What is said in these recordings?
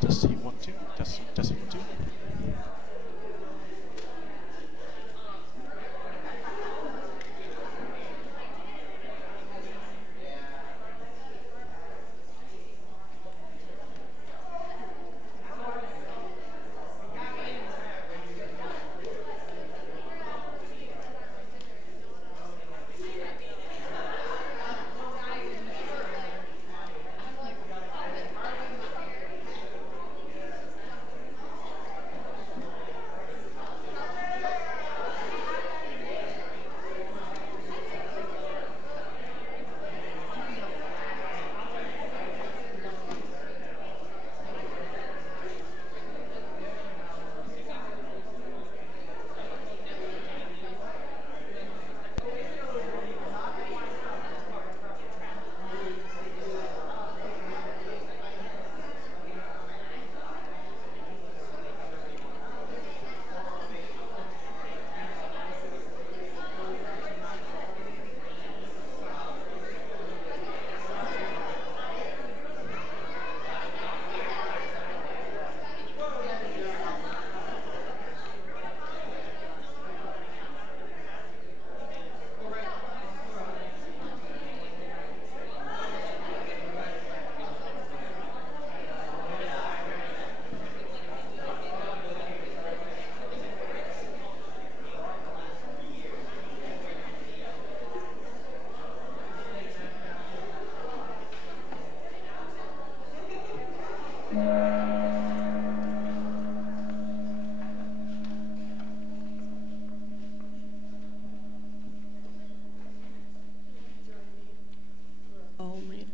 Does he want to? Does he want to?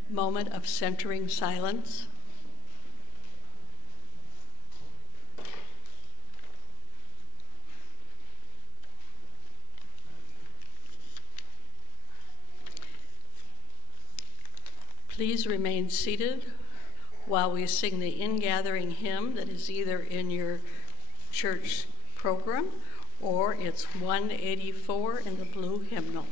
Moment of centering silence. Please remain seated while we sing the ingathering hymn that is either in your church program or it's 184 in the blue hymnal.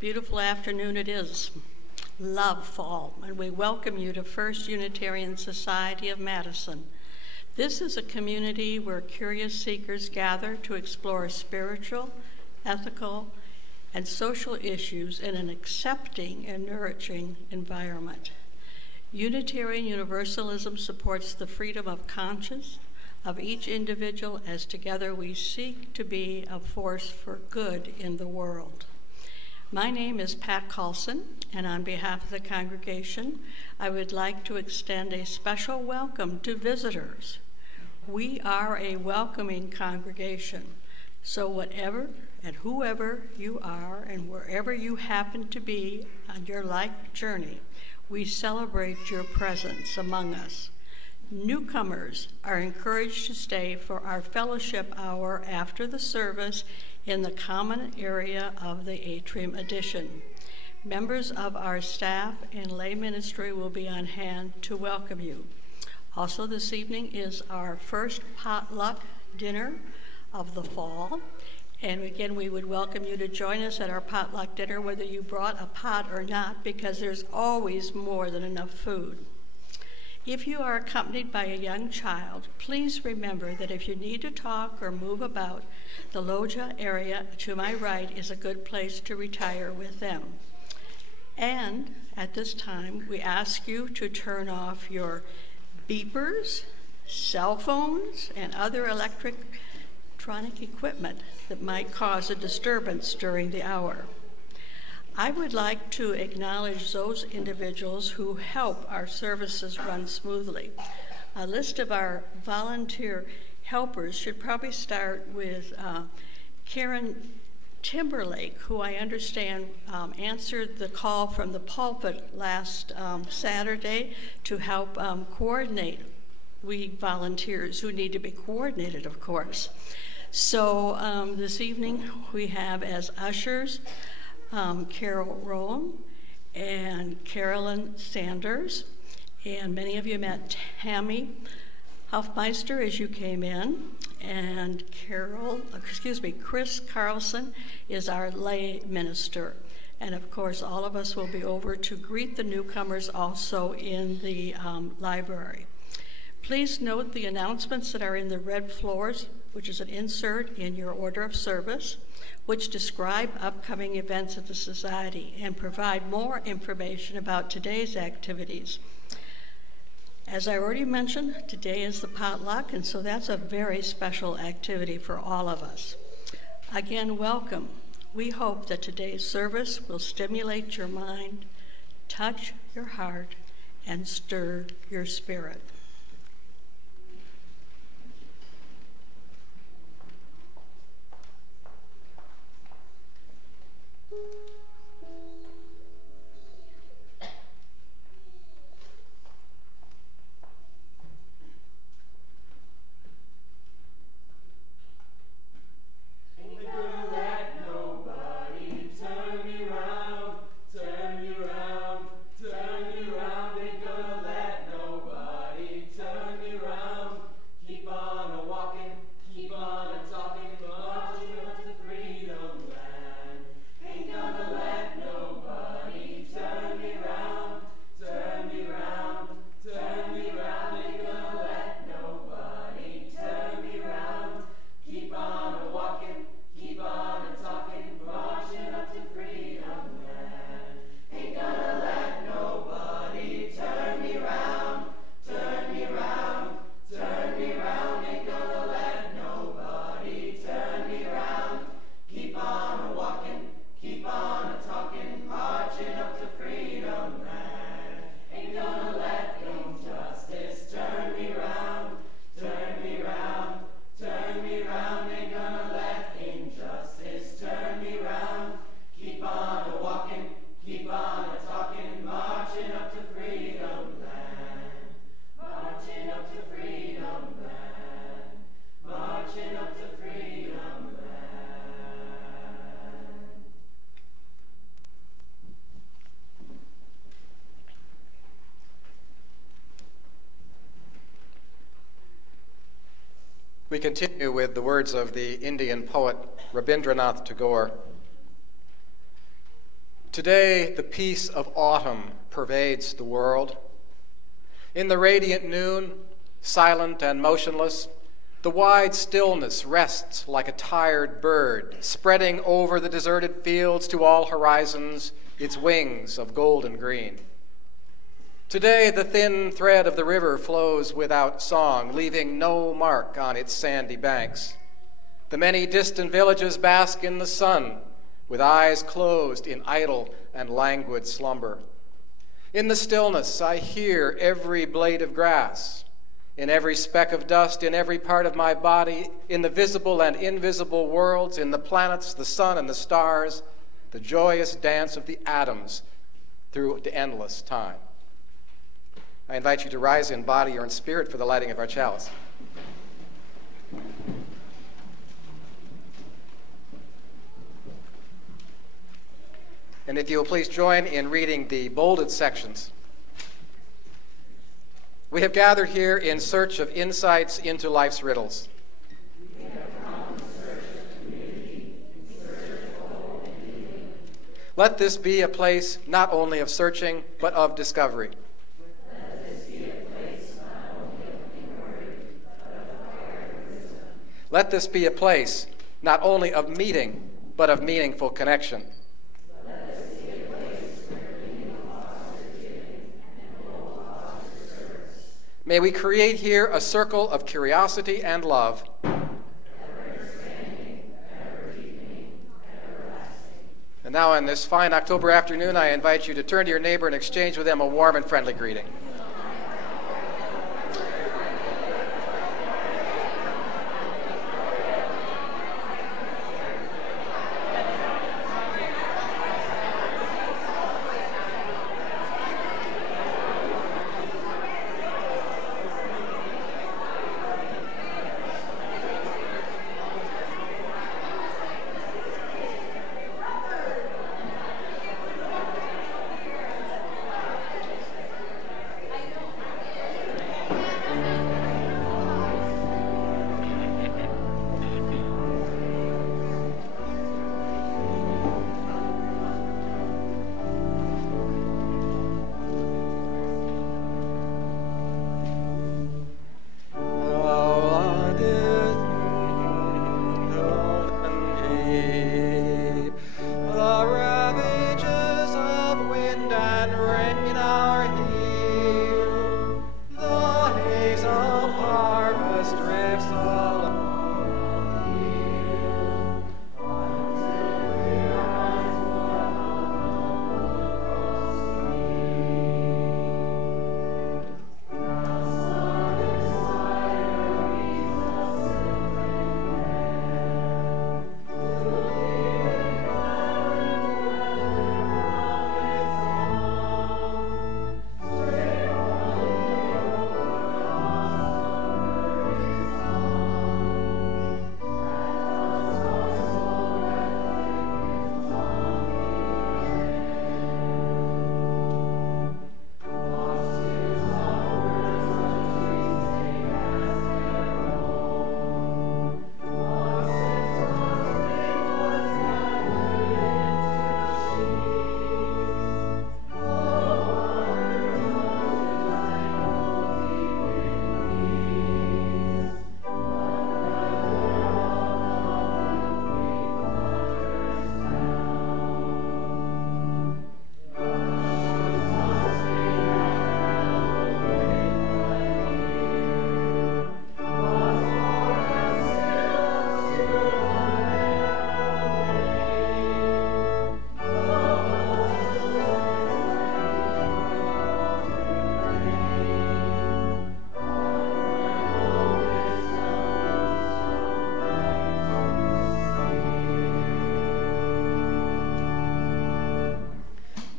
Beautiful afternoon it is. Love fall, and we welcome you to First Unitarian Society of Madison. This is a community where curious seekers gather to explore spiritual, ethical, and social issues in an accepting and nourishing environment. Unitarian Universalism supports the freedom of conscience of each individual as together we seek to be a force for good in the world. My name is Pat Carlson, and on behalf of the congregation, I would like to extend a special welcome to visitors. We are a welcoming congregation, so whatever and whoever you are and wherever you happen to be on your life journey, we celebrate your presence among us. Newcomers are encouraged to stay for our fellowship hour after the service in the common area of the atrium addition. Members of our staff and lay ministry will be on hand to welcome you. Also this evening is our first potluck dinner of the fall. And again, we would welcome you to join us at our potluck dinner, whether you brought a pot or not, because there's always more than enough food. If you are accompanied by a young child, please remember that if you need to talk or move about, the loggia area to my right is a good place to retire with them. And at this time, we ask you to turn off your beepers, cell phones, and other electronic equipment that might cause a disturbance during the hour. I would like to acknowledge those individuals who help our services run smoothly. A list of our volunteer helpers should probably start with Karen Timberlake, who I understand answered the call from the pulpit last Saturday to help coordinate we volunteers who need to be coordinated, of course. So this evening we have as ushers Carol Rowland and Carolyn Sanders, and many of you met Tammy Hofmeister as you came in, and Chris Carlson is our lay minister. And of course, all of us will be over to greet the newcomers also in the library. Please note the announcements that are in the red floors, which is an insert in your order of service, which describe upcoming events at the Society and provide more information about today's activities. As I already mentioned, today is the potluck, and so that's a very special activity for all of us. Again, welcome. We hope that today's service will stimulate your mind, touch your heart, and stir your spirit. We continue with the words of the Indian poet Rabindranath Tagore. Today, the peace of autumn pervades the world. In the radiant noon, silent and motionless, the wide stillness rests like a tired bird, spreading over the deserted fields to all horizons its wings of golden green. Today, the thin thread of the river flows without song, leaving no mark on its sandy banks. The many distant villages bask in the sun, with eyes closed in idle and languid slumber. In the stillness, I hear every blade of grass, in every speck of dust, in every part of my body, in the visible and invisible worlds, in the planets, the sun, and the stars, the joyous dance of the atoms through the endless time. I invite you to rise in body or in spirit for the lighting of our chalice. And if you will please join in reading the bolded sections. We have gathered here in search of insights into life's riddles. We have come in search of community, in search of hope and healing. Let this be a place not only of searching, but of discovery. Let this be a place not only of inquiry, but of acquired wisdom. Let this be a place not only of meeting, but of meaningful connection. May we create here a circle of curiosity and love. Ever-expanding, ever-deepening, everlasting. And now on this fine October afternoon, I invite you to turn to your neighbor and exchange with them a warm and friendly greeting.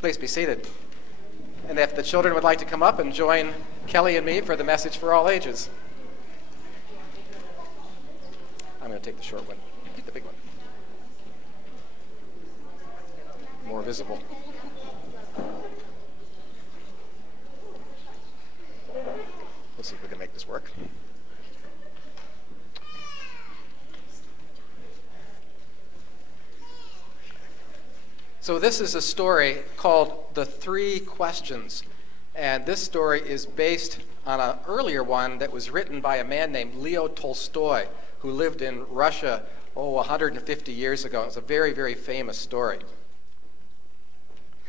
Please be seated. And if the children would like to come up and join Kelly and me for the message for all ages. I'm going to take the short one. Get the big one. More visible. We'll see if we can make this work. So this is a story called The Three Questions. And this story is based on an earlier one that was written by a man named Leo Tolstoy, who lived in Russia, 150 years ago. It's a very, very famous story.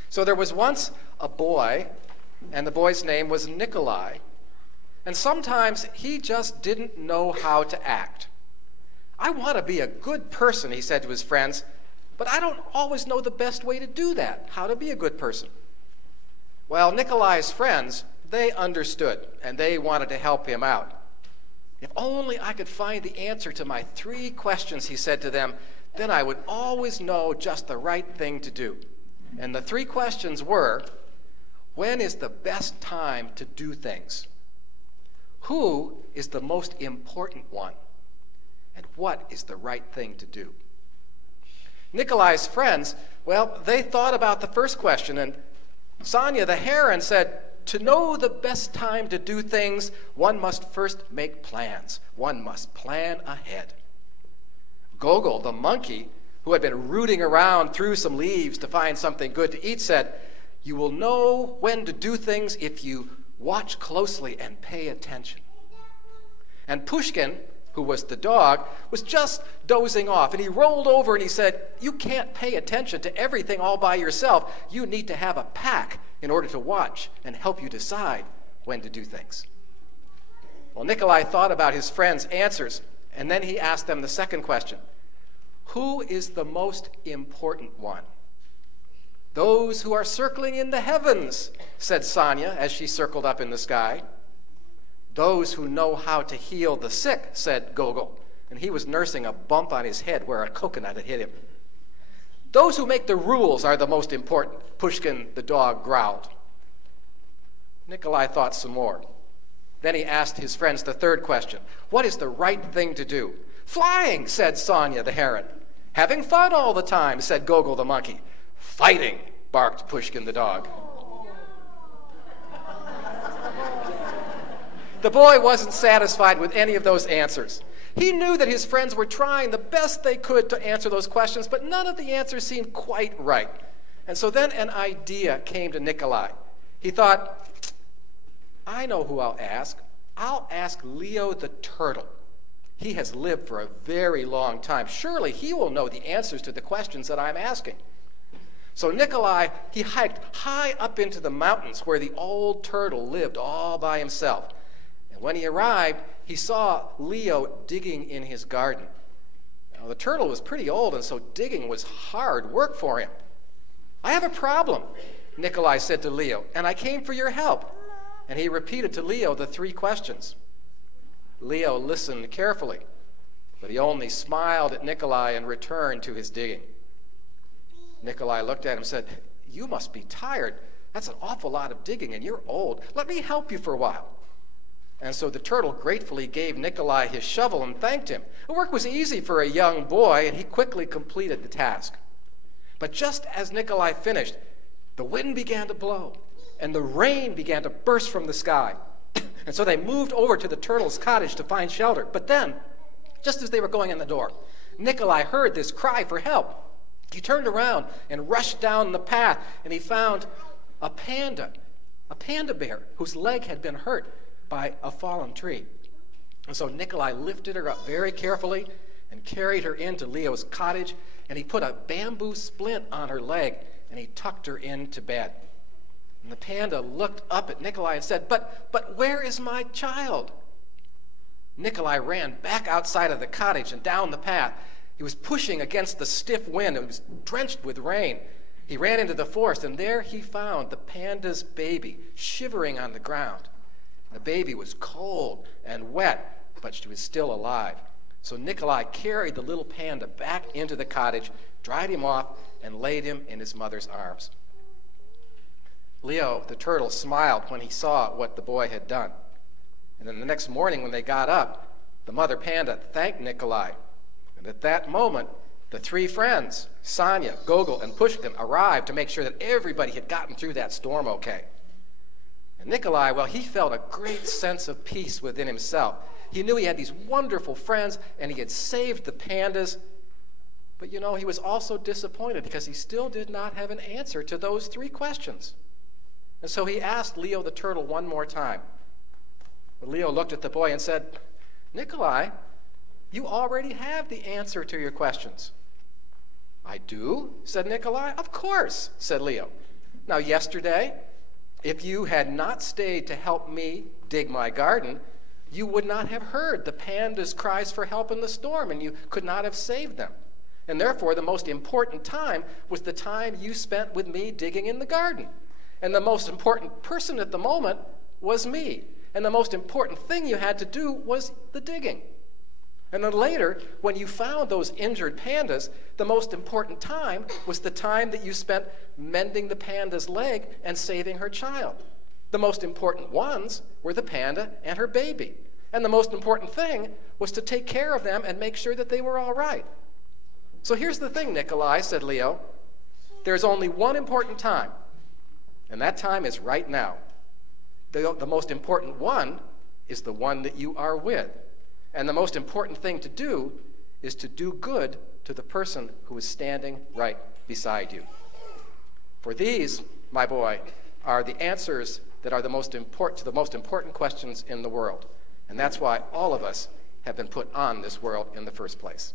So there was once a boy, and the boy's name was Nikolai. And sometimes he just didn't know how to act. I want to be a good person, he said to his friends, but I don't always know the best way to do that, how to be a good person. Well, Nikolai's friends, they understood, and they wanted to help him out. If only I could find the answer to my 3 questions, he said to them, then I would always know just the right thing to do. And the 3 questions were, when is the best time to do things? Who is the most important one? And what is the right thing to do? Nikolai's friends, well, they thought about the first question, and Sonia the heron said, to know the best time to do things, one must first make plans. One must plan ahead. Gogol, the monkey, who had been rooting around through some leaves to find something good to eat, said, you will know when to do things if you watch closely and pay attention. And Pushkin, who was the dog, was just dozing off, and he rolled over and he said, you can't pay attention to everything all by yourself. You need to have a pack in order to watch and help you decide when to do things. Well, Nikolai thought about his friends' answers, and then he asked them the second question. Who is the most important one? Those who are circling in the heavens, said Sonia as she circled up in the sky. Those who know how to heal the sick, said Gogol, and he was nursing a bump on his head where a coconut had hit him. Those who make the rules are the most important, Pushkin the dog growled. Nikolai thought some more. Then he asked his friends the third question. What is the right thing to do? Flying, said Sonia the heron. Having fun all the time, said Gogol the monkey. Fighting, barked Pushkin the dog. The boy wasn't satisfied with any of those answers. He knew that his friends were trying the best they could to answer those questions, but none of the answers seemed quite right. And so then an idea came to Nikolai. He thought, I know who I'll ask. I'll ask Leo the turtle. He has lived for a very long time. Surely he will know the answers to the questions that I'm asking. So Nikolai, he hiked high up into the mountains where the old turtle lived all by himself. And when he arrived, he saw Leo digging in his garden. Now, the turtle was pretty old, and so digging was hard work for him. I have a problem, Nikolai said to Leo, and I came for your help. And he repeated to Leo the 3 questions. Leo listened carefully, but he only smiled at Nikolai and returned to his digging. Nikolai looked at him and said, you must be tired. That's an awful lot of digging, and you're old. Let me help you for a while. And so the turtle gratefully gave Nikolai his shovel and thanked him. The work was easy for a young boy, and he quickly completed the task. But just as Nikolai finished, the wind began to blow, and the rain began to burst from the sky. And so they moved over to the turtle's cottage to find shelter. But then, just as they were going in the door, Nikolai heard this cry for help. He turned around and rushed down the path, and he found a panda bear whose leg had been hurt by a fallen tree. And so Nikolai lifted her up very carefully and carried her into Leo's cottage, and he put a bamboo splint on her leg, and he tucked her into bed. And the panda looked up at Nikolai and said, But where is my child? Nikolai ran back outside of the cottage and down the path. He was pushing against the stiff wind. It was drenched with rain. He ran into the forest, and there he found the panda's baby shivering on the ground. The baby was cold and wet, but she was still alive. So Nikolai carried the little panda back into the cottage, dried him off, and laid him in his mother's arms. Leo, the turtle, smiled when he saw what the boy had done. And then the next morning when they got up, the mother panda thanked Nikolai. And at that moment, the three friends, Sonia, Gogol, and Pushkin, arrived to make sure that everybody had gotten through that storm okay. And Nikolai, well, he felt a great sense of peace within himself. He knew he had these wonderful friends, and he had saved the pandas. But you know, he was also disappointed because he still did not have an answer to those three questions. And so he asked Leo the turtle one more time. But Leo looked at the boy and said, "Nikolai, you already have the answer to your questions." "I do?" said Nikolai. "Of course," said Leo. "Now, yesterday, if you had not stayed to help me dig my garden, you would not have heard the pandas' cries for help in the storm, and you could not have saved them. And therefore, the most important time was the time you spent with me digging in the garden. And the most important person at the moment was me. And the most important thing you had to do was the digging. And then later, when you found those injured pandas, the most important time was the time that you spent mending the panda's leg and saving her child. The most important ones were the panda and her baby. And the most important thing was to take care of them and make sure that they were all right. So here's the thing, Nikolai," said Leo. "There's only one important time, and that time is right now. The most important one is the one that you are with. And the most important thing to do is to do good to the person who is standing right beside you. For these, my boy, are the answers that are the most important to the most important questions in the world. And that's why all of us have been put on this world in the first place."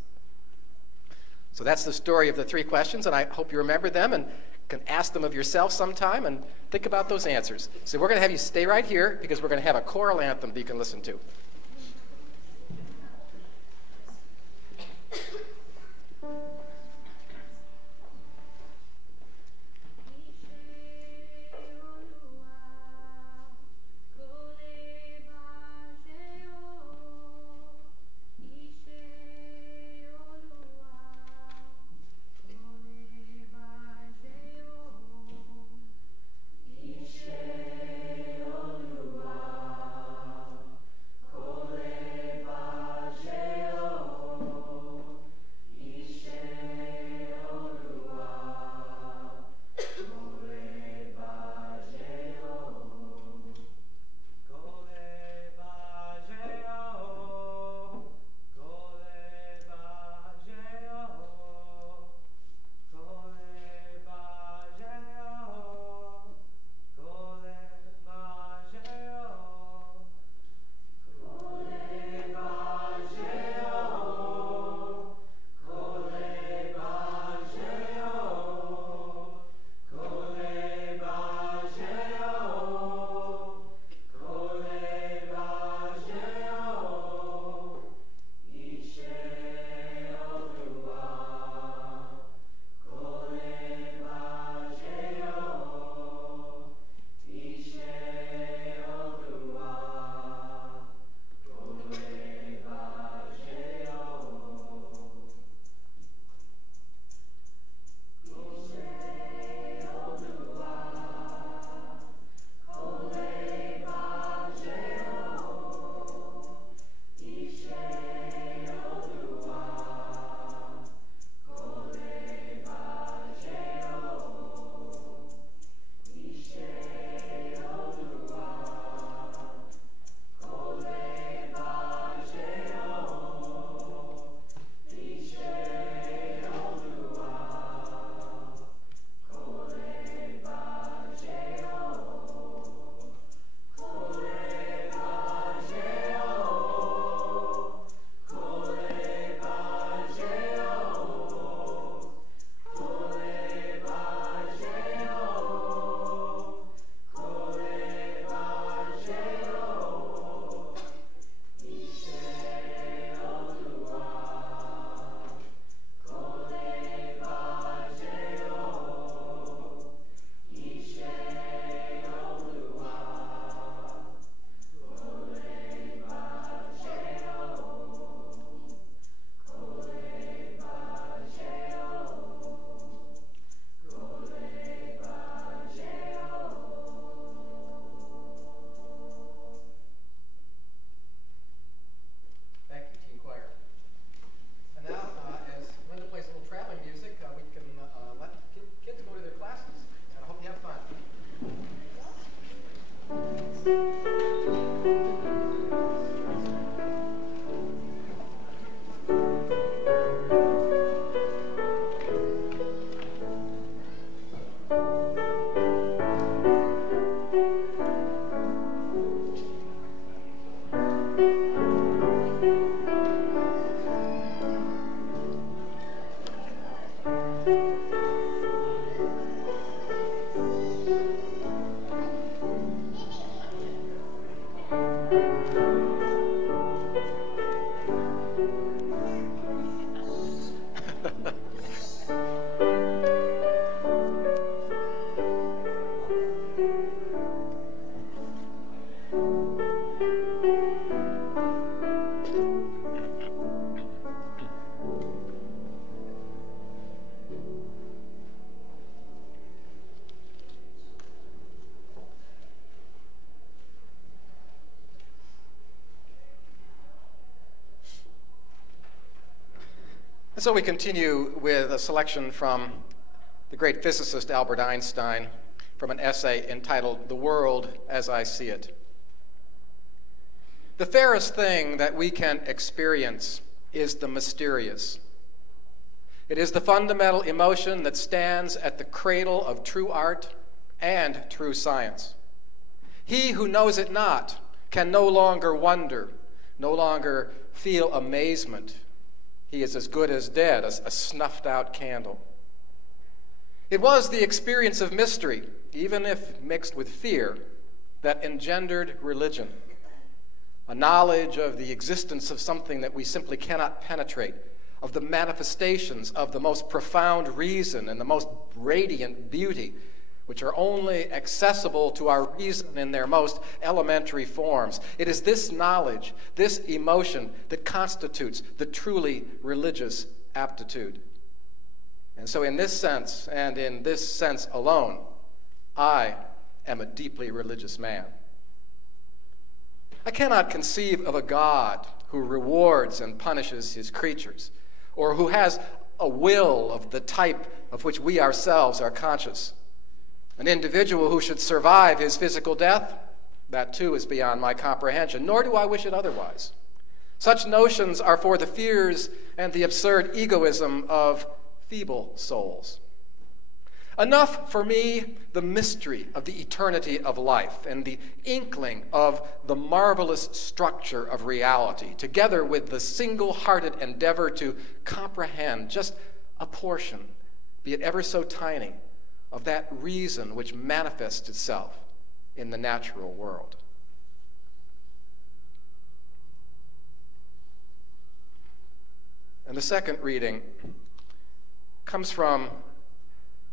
So that's the story of the three questions, and I hope you remember them and can ask them of yourself sometime and think about those answers. So we're going to have you stay right here because we're going to have a choral anthem that you can listen to. Ishe Oluwa, And so we continue with a selection from the great physicist Albert Einstein from an essay entitled "The World as I See It." The fairest thing that we can experience is the mysterious. It is the fundamental emotion that stands at the cradle of true art and true science. He who knows it not can no longer wonder, no longer feel amazement. He is as good as dead, a snuffed-out candle. It was the experience of mystery, even if mixed with fear, that engendered religion, a knowledge of the existence of something that we simply cannot penetrate, of the manifestations of the most profound reason and the most radiant beauty, which are only accessible to our reason in their most elementary forms. It is this knowledge, this emotion, that constitutes the truly religious aptitude. And so in this sense, and in this sense alone, I am a deeply religious man. I cannot conceive of a God who rewards and punishes his creatures, or who has a will of the type of which we ourselves are conscious. An individual who should survive his physical death, that too is beyond my comprehension, nor do I wish it otherwise. Such notions are for the fears and the absurd egoism of feeble souls. Enough for me the mystery of the eternity of life and the inkling of the marvelous structure of reality, together with the single-hearted endeavor to comprehend just a portion, be it ever so tiny, of that reason which manifests itself in the natural world. And the second reading comes from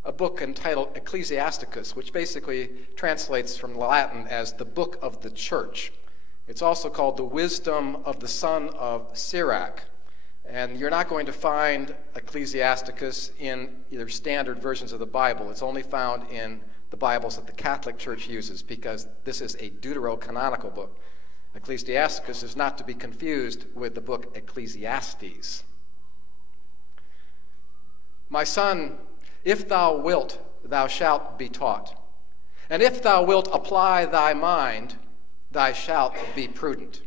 a book entitled Ecclesiasticus, which basically translates from Latin as the Book of the Church. It's also called the Wisdom of the Son of Sirach. And you're not going to find Ecclesiasticus in either standard versions of the Bible. It's only found in the Bibles that the Catholic Church uses, because this is a deuterocanonical book. Ecclesiasticus is not to be confused with the book Ecclesiastes. My son, if thou wilt, thou shalt be taught. And if thou wilt apply thy mind, thou shalt be prudent.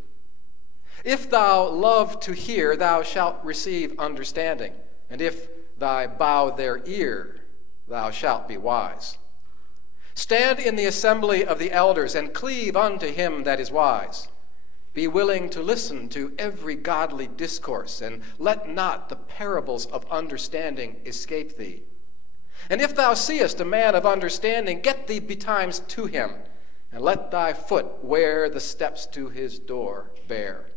If thou love to hear, thou shalt receive understanding. And if thou bow their ear, thou shalt be wise. Stand in the assembly of the elders, and cleave unto him that is wise. Be willing to listen to every godly discourse, and let not the parables of understanding escape thee. And if thou seest a man of understanding, get thee betimes to him, and let thy foot wear the steps to his door bare.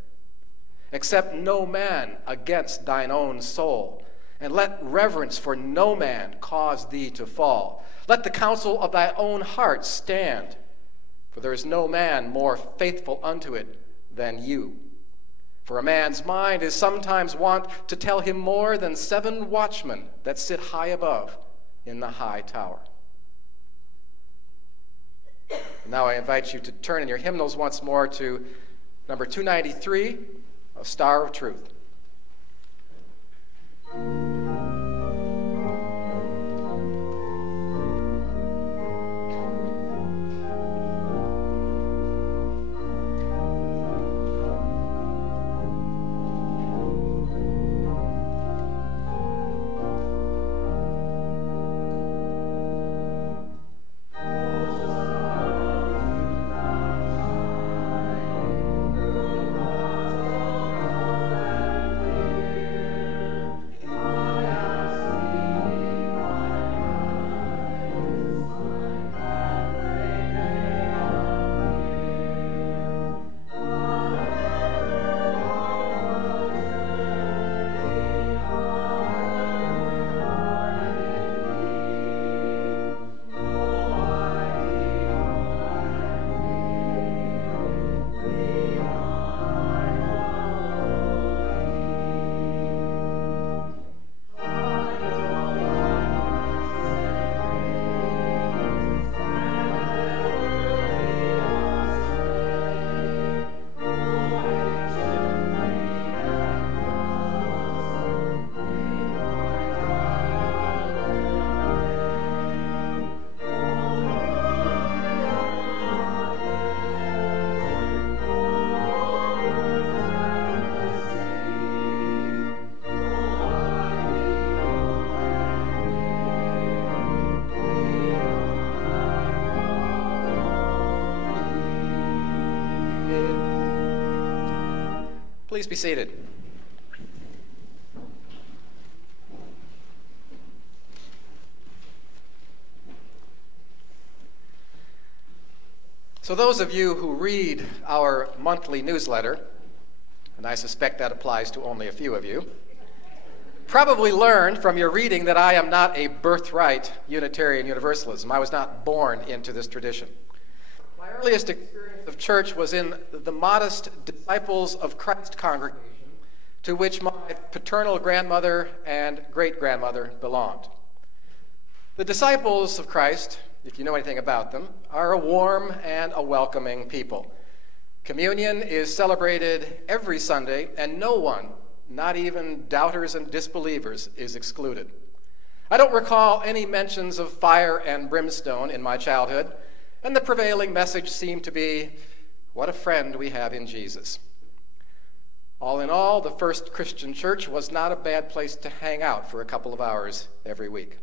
Accept no man against thine own soul, and let reverence for no man cause thee to fall. Let the counsel of thy own heart stand, for there is no man more faithful unto it than you. For a man's mind is sometimes wont to tell him more than 7 watchmen that sit high above in the high tower. Now I invite you to turn in your hymnals once more to number 293, A Star of Truth. Thank you. Please be seated. So those of you who read our monthly newsletter, and I suspect that applies to only a few of you, probably learned from your reading that I am not a birthright Unitarian Universalism. I was not born into this tradition. My earliest experience of church was in the modest Disciples of Christ congregation to which my paternal grandmother and great-grandmother belonged. The Disciples of Christ, if you know anything about them, are a warm and a welcoming people. Communion is celebrated every Sunday, and no one, not even doubters and disbelievers, is excluded. I don't recall any mentions of fire and brimstone in my childhood, and the prevailing message seemed to be, what a friend we have in Jesus. All in all, the first Christian church was not a bad place to hang out for a couple of hours every week.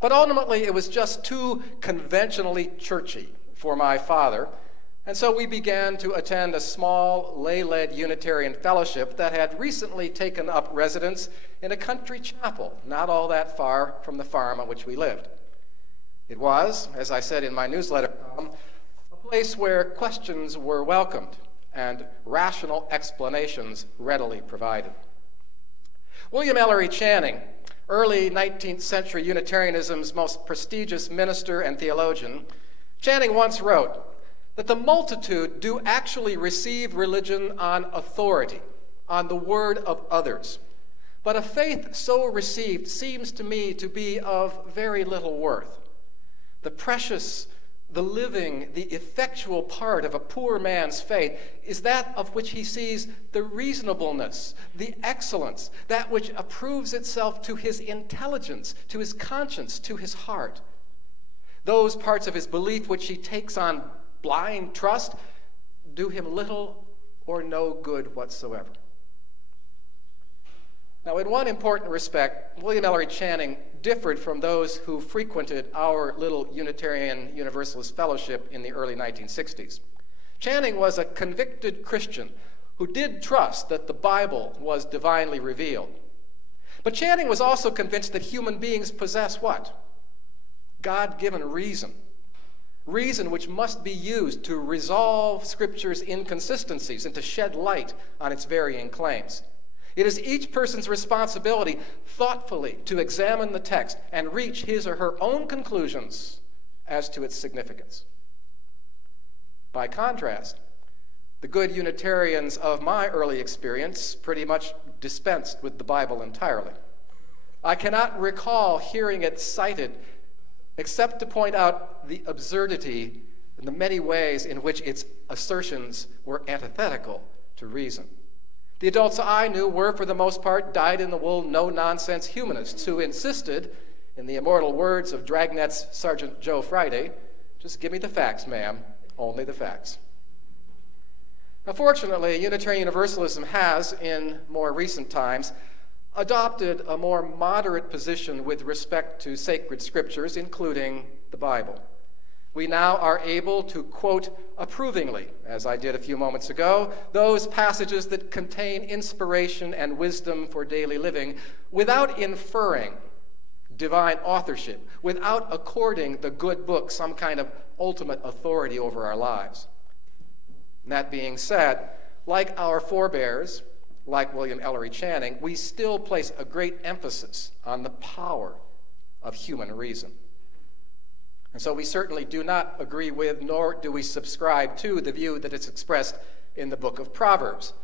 But ultimately, it was just too conventionally churchy for my father, and so we began to attend a small, lay-led Unitarian fellowship that had recently taken up residence in a country chapel not all that far from the farm on which we lived. It was, as I said in my newsletter, a place where questions were welcomed and rational explanations readily provided. William Ellery Channing, early 19th century Unitarianism's most prestigious minister and theologian, Channing once wrote that the multitude do actually receive religion on authority, on the word of others. But a faith so received seems to me to be of very little worth. The precious, the living, the effectual part of a poor man's faith is that of which he sees the reasonableness, the excellence, that which approves itself to his intelligence, to his conscience, to his heart. Those parts of his belief which he takes on blind trust do him little or no good whatsoever. Now, in one important respect, William Ellery Channing differed from those who frequented our little Unitarian Universalist fellowship in the early 1960s. Channing was a convicted Christian who did trust that the Bible was divinely revealed. But Channing was also convinced that human beings possess what? God-given reason. Reason which must be used to resolve Scripture's inconsistencies and to shed light on its varying claims. It is each person's responsibility thoughtfully to examine the text and reach his or her own conclusions as to its significance. By contrast, the good Unitarians of my early experience pretty much dispensed with the Bible entirely. I cannot recall hearing it cited except to point out the absurdity and the many ways in which its assertions were antithetical to reason. The adults I knew were, for the most part, dyed-in-the-wool, no-nonsense humanists who insisted, in the immortal words of Dragnet's Sergeant Joe Friday, just give me the facts, ma'am, only the facts. Now, fortunately, Unitarian Universalism has, in more recent times, adopted a more moderate position with respect to sacred scriptures, including the Bible. We now are able to quote approvingly, as I did a few moments ago, those passages that contain inspiration and wisdom for daily living without inferring divine authorship, without according the good book some kind of ultimate authority over our lives. And that being said, like our forebears, like William Ellery Channing, we still place a great emphasis on the power of human reason. And so we certainly do not agree with, nor do we subscribe to, the view that is expressed in the book of Proverbs,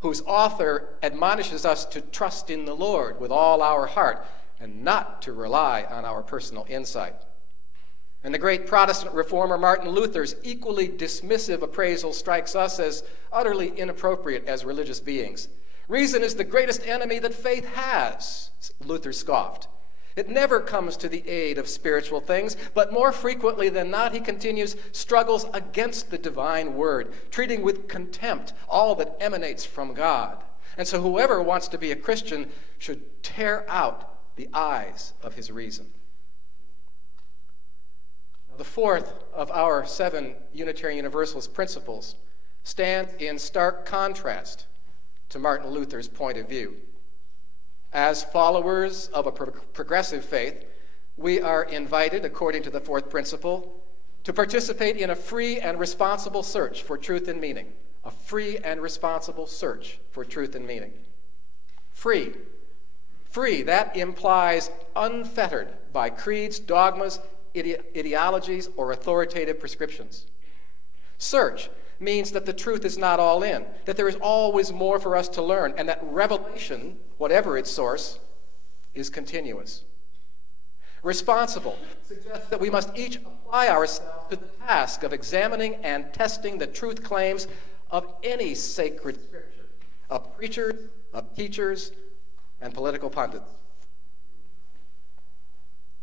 whose author admonishes us to trust in the Lord with all our heart and not to rely on our personal insight. And the great Protestant reformer Martin Luther's equally dismissive appraisal strikes us as utterly inappropriate as religious beings. Reason is the greatest enemy that faith has, Luther scoffed. It never comes to the aid of spiritual things, but more frequently than not, he continues, struggles against the divine word, treating with contempt all that emanates from God. And so whoever wants to be a Christian should tear out the eyes of his reason. Now, the fourth of our 7 Unitarian Universalist principles stands in stark contrast to Martin Luther's point of view. As followers of a progressive faith, we are invited, according to the fourth principle, to participate in a free and responsible search for truth and meaning. A free and responsible search for truth and meaning. Free. Free, that implies unfettered by creeds, dogmas, ideologies, or authoritative prescriptions. Search means that the truth is not all in, that there is always more for us to learn, and that revelation, whatever its source, is continuous. Responsible suggests that we must each apply ourselves to the task of examining and testing the truth claims of any sacred scripture, of preachers, of teachers, and political pundits.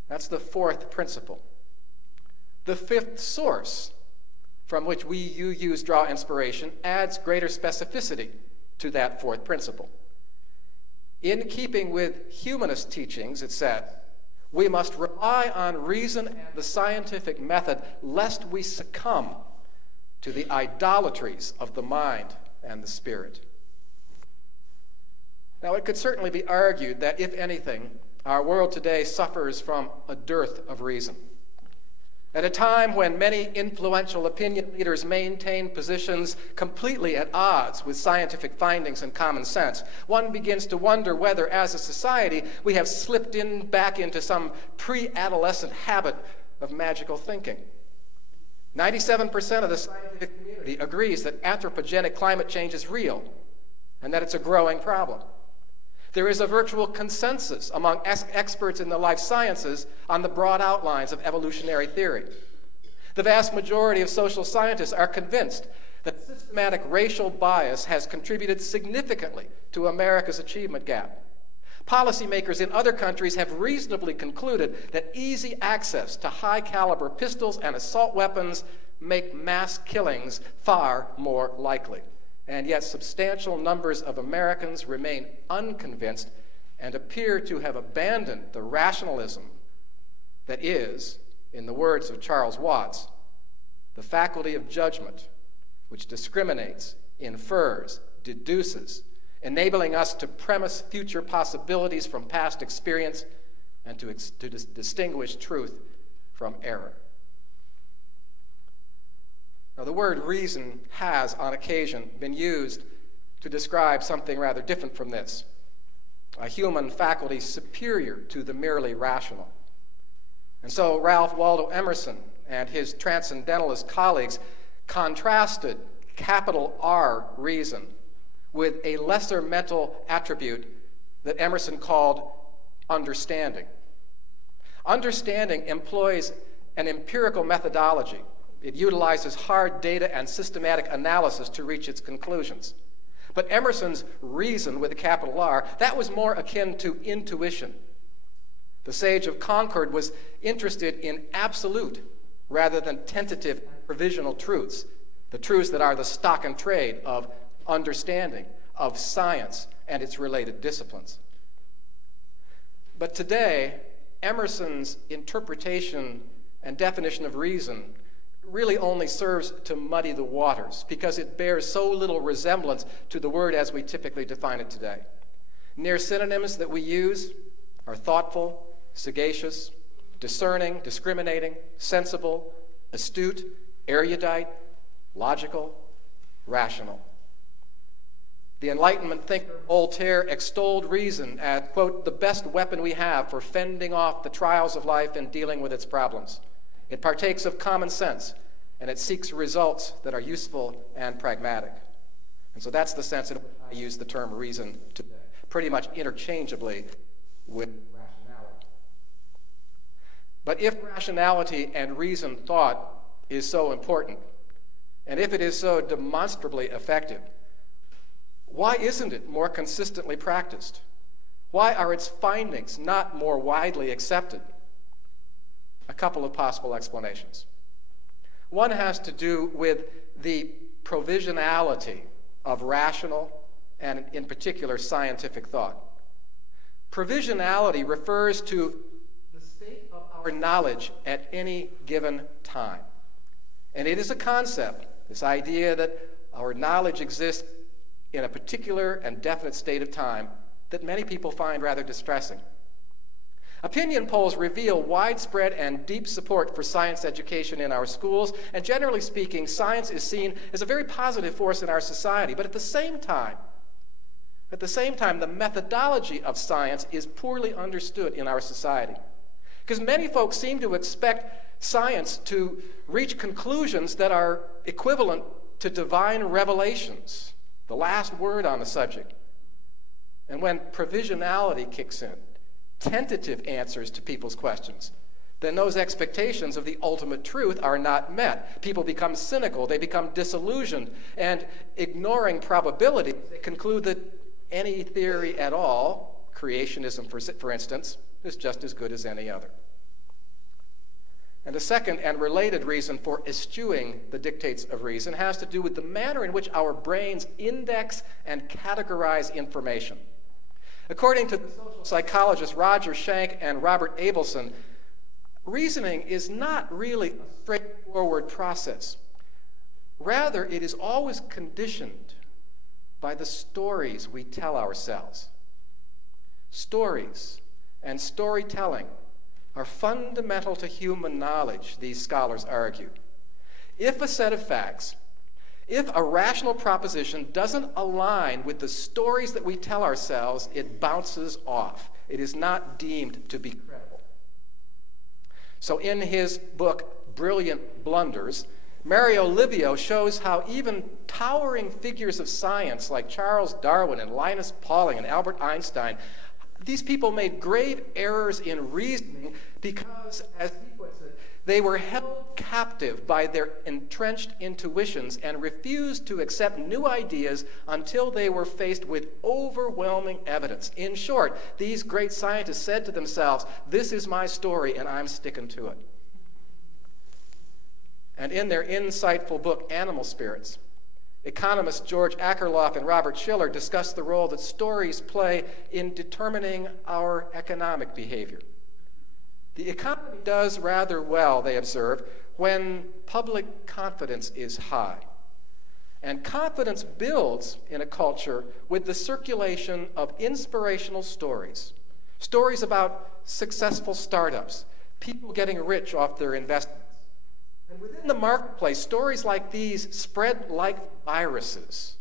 That's the fourth principle. The fifth source from which you draw inspiration adds greater specificity to that fourth principle. In keeping with humanist teachings, it said, we must rely on reason and the scientific method lest we succumb to the idolatries of the mind and the spirit. Now, it could certainly be argued that, if anything, our world today suffers from a dearth of reason. At a time when many influential opinion leaders maintain positions completely at odds with scientific findings and common sense, one begins to wonder whether, as a society, we have slipped back into some pre-adolescent habit of magical thinking. 97% of the scientific community agrees that anthropogenic climate change is real and that it's a growing problem. There is a virtual consensus among experts in the life sciences on the broad outlines of evolutionary theory. The vast majority of social scientists are convinced that systematic racial bias has contributed significantly to America's achievement gap. Policymakers in other countries have reasonably concluded that easy access to high-caliber pistols and assault weapons make mass killings far more likely. And yet substantial numbers of Americans remain unconvinced and appear to have abandoned the rationalism that is, in the words of Charles Watts, the faculty of judgment, which discriminates, infers, deduces, enabling us to premise future possibilities from past experience and to distinguish truth from error. Now, the word reason has, on occasion, been used to describe something rather different from this, a human faculty superior to the merely rational. And so Ralph Waldo Emerson and his transcendentalist colleagues contrasted capital R reason with a lesser mental attribute that Emerson called understanding. Understanding employs an empirical methodology. It utilizes hard data and systematic analysis to reach its conclusions. But Emerson's reason with a capital R, that was more akin to intuition. The sage of Concord was interested in absolute rather than tentative provisional truths, the truths that are the stock and trade of understanding, of science, and its related disciplines. But today, Emerson's interpretation and definition of reason really only serves to muddy the waters because it bears so little resemblance to the word as we typically define it today. Near synonyms that we use are thoughtful, sagacious, discerning, discriminating, sensible, astute, erudite, logical, rational. The Enlightenment thinker Voltaire extolled reason as, quote, the best weapon we have for fending off the trials of life and dealing with its problems. It partakes of common sense, and it seeks results that are useful and pragmatic. And so that's the sense in which I use the term reason today, pretty much interchangeably with rationality. But if rationality and reasoned thought is so important, and if it is so demonstrably effective, why isn't it more consistently practiced? Why are its findings not more widely accepted? A couple of possible explanations. One has to do with the provisionality of rational and, in particular, scientific thought. Provisionality refers to the state of our knowledge at any given time. And it is a concept, this idea that our knowledge exists in a particular and definite state of time that many people find rather distressing. Opinion polls reveal widespread and deep support for science education in our schools, and generally speaking, science is seen as a very positive force in our society. But at the same time, the methodology of science is poorly understood in our society. Because many folks seem to expect science to reach conclusions that are equivalent to divine revelations, the last word on the subject. And when provisionality kicks in, tentative answers to people's questions, then those expectations of the ultimate truth are not met. People become cynical, they become disillusioned, and ignoring probability, they conclude that any theory at all, creationism for instance, is just as good as any other. And a second and related reason for eschewing the dictates of reason has to do with the manner in which our brains index and categorize information. According to the social psychologists Roger Schenck and Robert Abelson, reasoning is not really a straightforward process. Rather, it is always conditioned by the stories we tell ourselves. Stories and storytelling are fundamental to human knowledge, these scholars argue. If a set of facts, if a rational proposition doesn't align with the stories that we tell ourselves, it bounces off. It is not deemed to be credible. So in his book, Brilliant Blunders, Mario Livio shows how even towering figures of science like Charles Darwin and Linus Pauling and Albert Einstein, these people made grave errors in reasoning because, as he puts it, they were held captive by their entrenched intuitions and refused to accept new ideas until they were faced with overwhelming evidence. In short, these great scientists said to themselves, "This is my story and I'm sticking to it." And in their insightful book, Animal Spirits, economists George Akerlof and Robert Shiller discuss the role that stories play in determining our economic behavior. The economy does rather well, they observe, when public confidence is high. And confidence builds in a culture with the circulation of inspirational stories. Stories about successful startups, people getting rich off their investments. And within the marketplace, stories like these spread like viruses.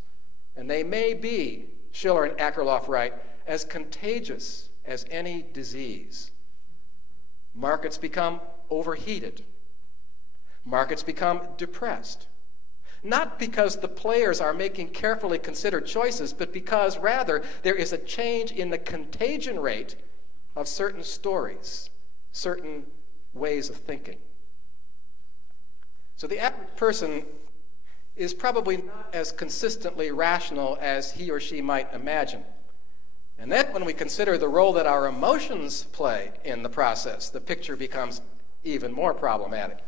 And they may be, Schiller and Akerlof write, as contagious as any disease. Markets become overheated. Markets become depressed. Not because the players are making carefully considered choices, but because, rather, there is a change in the contagion rate of certain stories, certain ways of thinking. So the average person is probably not as consistently rational as he or she might imagine. And then when we consider the role that our emotions play in the process, the picture becomes even more problematic.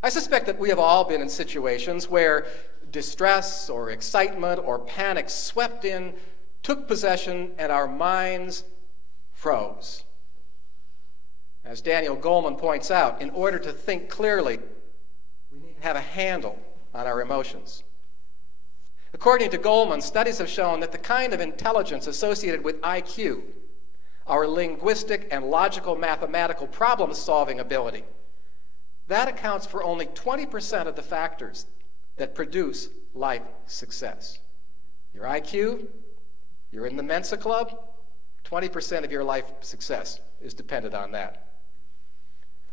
I suspect that we have all been in situations where distress or excitement or panic swept in, took possession, and our minds froze. As Daniel Goleman points out, in order to think clearly, we need to have a handle on our emotions. According to Goleman, studies have shown that the kind of intelligence associated with IQ, our linguistic and logical mathematical problem-solving ability, that accounts for only 20% of the factors that produce life success. Your IQ, you're in the Mensa Club, 20% of your life success is dependent on that.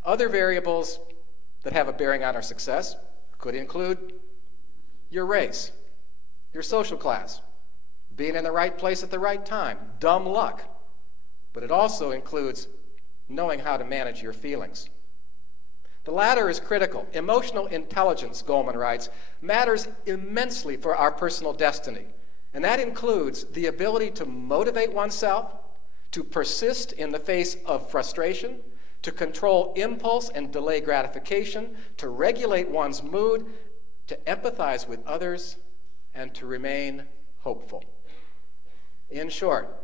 Other variables that have a bearing on our success could include your race, your social class, being in the right place at the right time, dumb luck. But it also includes knowing how to manage your feelings. The latter is critical. Emotional intelligence, Goleman writes, matters immensely for our personal destiny. And that includes the ability to motivate oneself, to persist in the face of frustration, to control impulse and delay gratification, to regulate one's mood, to empathize with others, and to remain hopeful. In short,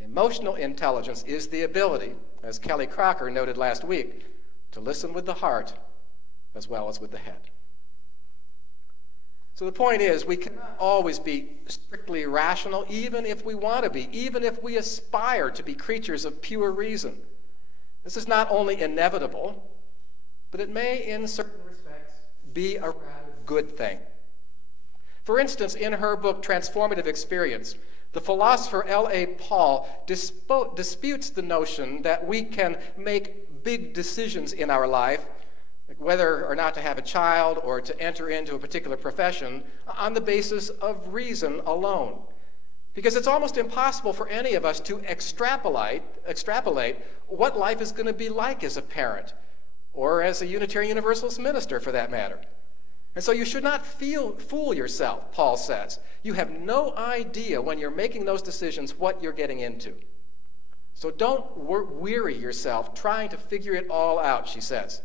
emotional intelligence is the ability, as Kelly Crocker noted last week, to listen with the heart as well as with the head. So the point is, we cannot always be strictly rational, even if we want to be, even if we aspire to be creatures of pure reason. This is not only inevitable, but it may, in certain respects, be a rather good thing. For instance, in her book, Transformative Experience, the philosopher L.A. Paul disputes the notion that we can make big decisions in our life, like whether or not to have a child or to enter into a particular profession, on the basis of reason alone. Because it's almost impossible for any of us to extrapolate what life is going to be like as a parent, or as a Unitarian Universalist minister, for that matter. And so you should not fool yourself, Paul says. You have no idea when you're making those decisions what you're getting into. So don't weary yourself trying to figure it all out, she says.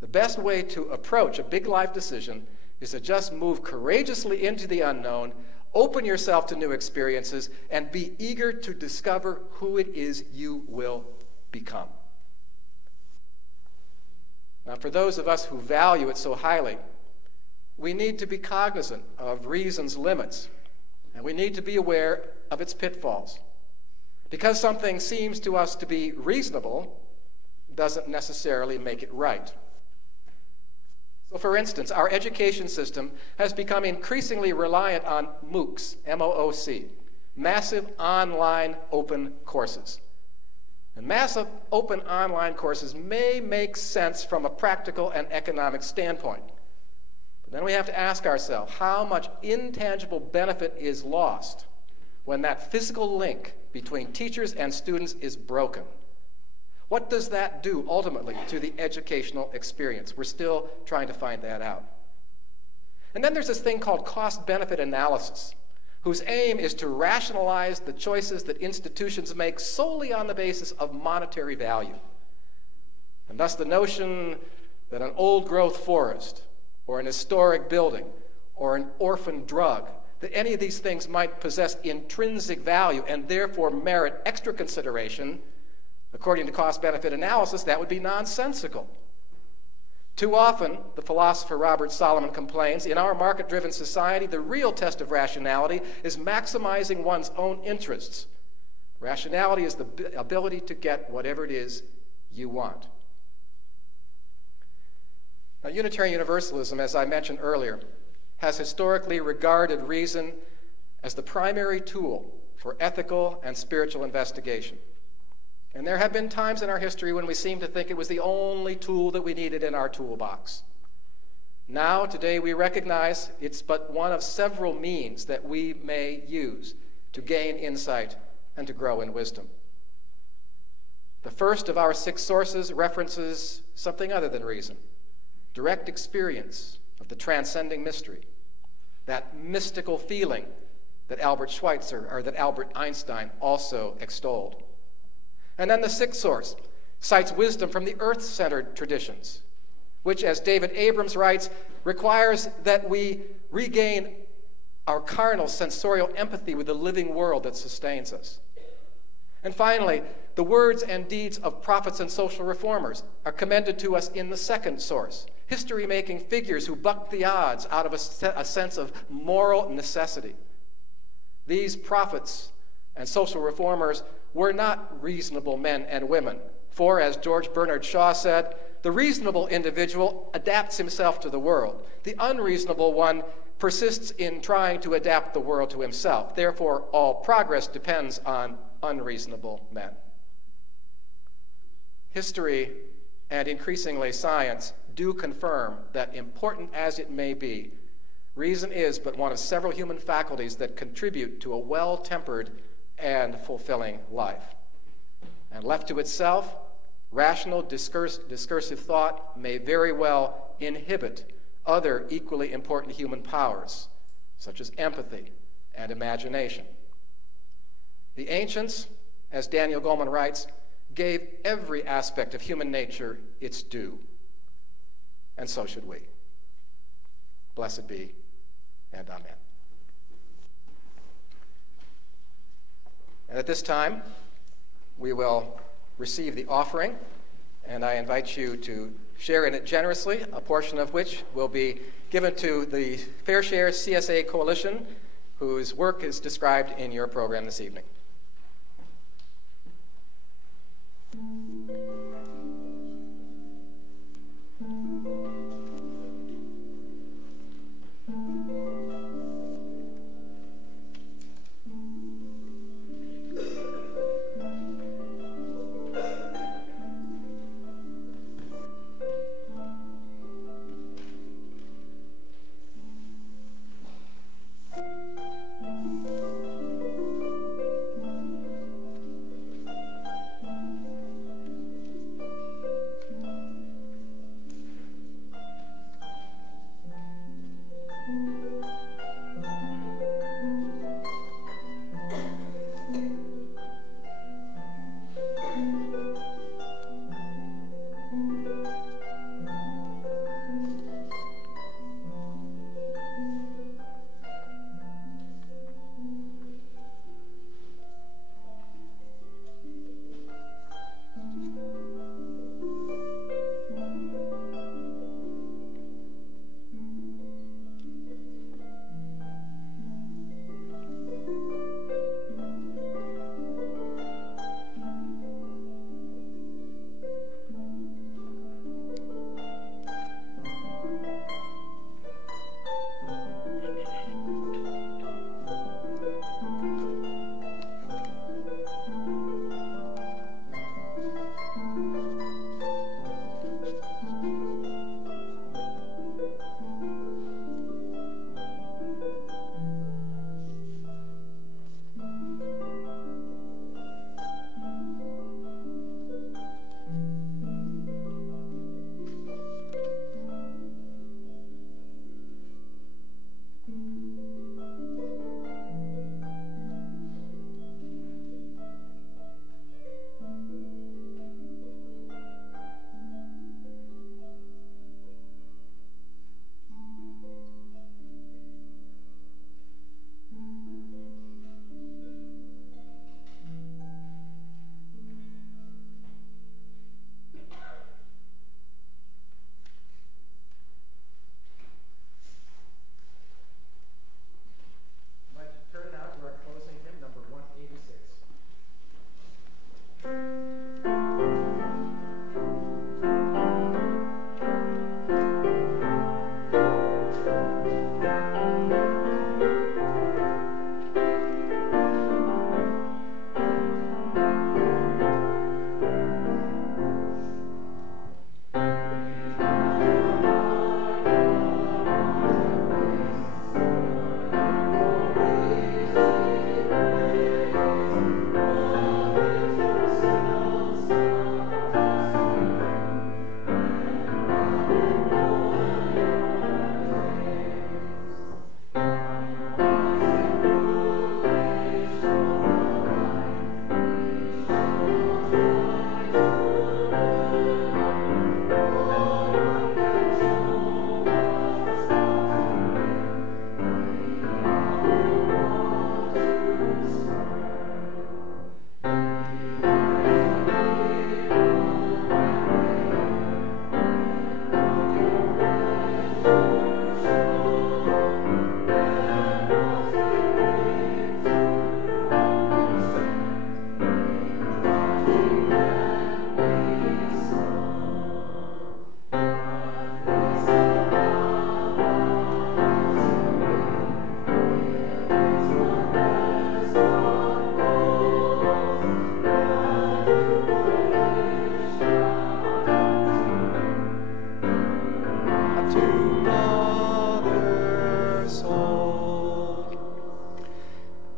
The best way to approach a big life decision is to just move courageously into the unknown, open yourself to new experiences, and be eager to discover who it is you will become. Now, for those of us who value it so highly, we need to be cognizant of reason's limits, and we need to be aware of its pitfalls. Because something seems to us to be reasonable doesn't necessarily make it right. So, for instance, our education system has become increasingly reliant on MOOCs, M-O-O-C, massive online open courses. And massive open online courses may make sense from a practical and economic standpoint. But then we have to ask ourselves, how much intangible benefit is lost when that physical link between teachers and students is broken? What does that do ultimately to the educational experience? We're still trying to find that out. And then there's this thing called cost-benefit analysis, whose aim is to rationalize the choices that institutions make solely on the basis of monetary value. And thus the notion that an old-growth forest, or an historic building, or an orphan drug, that any of these things might possess intrinsic value and therefore merit extra consideration, according to cost-benefit analysis, that would be nonsensical. Too often, the philosopher Robert Solomon complains, in our market-driven society, the real test of rationality is maximizing one's own interests. Rationality is the ability to get whatever it is you want. Now, Unitarian Universalism, as I mentioned earlier, has historically regarded reason as the primary tool for ethical and spiritual investigation. And there have been times in our history when we seem to think it was the only tool that we needed in our toolbox. Now, today, we recognize it's but one of several means that we may use to gain insight and to grow in wisdom. The first of our 6 sources references something other than reason: direct experience of the transcending mystery, that mystical feeling that Albert Einstein also extolled. And then the 6th source cites wisdom from the earth-centered traditions, which, as David Abrams writes, requires that we regain our carnal sensorial empathy with the living world that sustains us. And finally, the words and deeds of prophets and social reformers are commended to us in the 2nd source, history-making figures who bucked the odds out of a sense of moral necessity. These prophets and social reformers were not reasonable men and women, for, as George Bernard Shaw said, the reasonable individual adapts himself to the world. The unreasonable one persists in trying to adapt the world to himself. Therefore, all progress depends on unreasonable men. History, and increasingly science, do confirm that, important as it may be, reason is but one of several human faculties that contribute to a well-tempered and fulfilling life. And left to itself, rational discursive thought may very well inhibit other equally important human powers, such as empathy and imagination. The ancients, as Daniel Goleman writes, gave every aspect of human nature its due, and so should we. Blessed be, and amen. And at this time, we will receive the offering and I invite you to share in it generously, a portion of which will be given to the Fair Share CSA Coalition, whose work is described in your program this evening.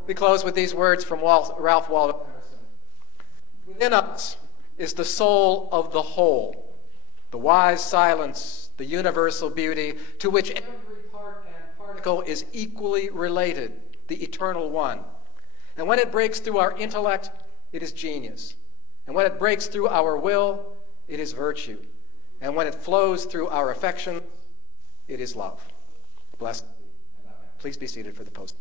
We close with these words from Ralph Waldo Emerson. Within us is the soul of the whole, the wise silence, the universal beauty, to which every part and particle is equally related, the eternal one. And when it breaks through our intellect, it is genius. And when it breaks through our will, it is virtue. And when it flows through our affection, it is love. Blessed be. Please be seated for the post.